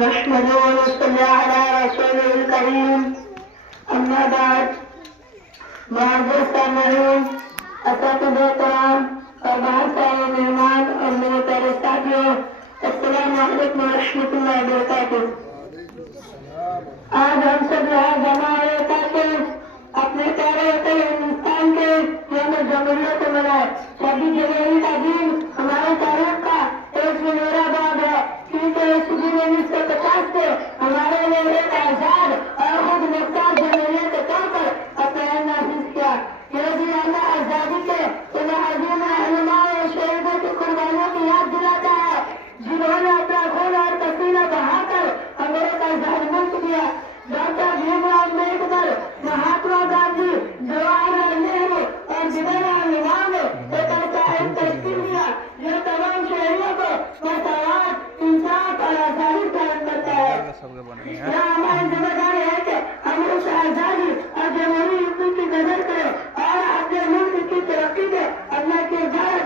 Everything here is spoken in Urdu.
نحمده ونصلي على رسوله الكريم أما بعد معزز سامعین اساتذہ کرام اور بہت سارے مہمان اور میرے پیارے ساتھیوں السلام علیکم ورحمۃ اللہ وبرکاتہ۔ آج ہم سب یہاں جمع ہوئے تاکہ اپنے پیارے ہوتے ہندوستان کے یوم جمہوریہ کو منائے۔ 26 جنوری کا دن ہمارے تاریخ کا ایک منورہ باب ہے، کیونکہ اس دن 1950 سے ہمارے لیے ایک آزاد اور خود مختار جمہوریہ کے طور پر اپنا نافذ کیا۔ یہ دن اللہ آزادی کے ان عظیم علماء اور شہیدوں کی قربانیوں کی یاد دلاتا ہے، جنہوں نے اپنا خون اور پسینہ بہا کر ہمیں ایک آزاد ملک دیا۔ ڈاکٹر بھیم راؤ امبیڈکر، مہاتما گاندھی، جواہر لال نہرو اور دیگر علماء نے ایک ایسا علم تشکیل دیا جو تمام شہریوں کو مساوات، انصاف اور آزادی فراہم کرتا ہے۔ یہاں ہماری ذمہ داری ہے کہ ہم اس آزادی اور جمہوری حقوق کی قدر کریں اور اپنے ملک کی ترقی کے اللہ کے ظاہر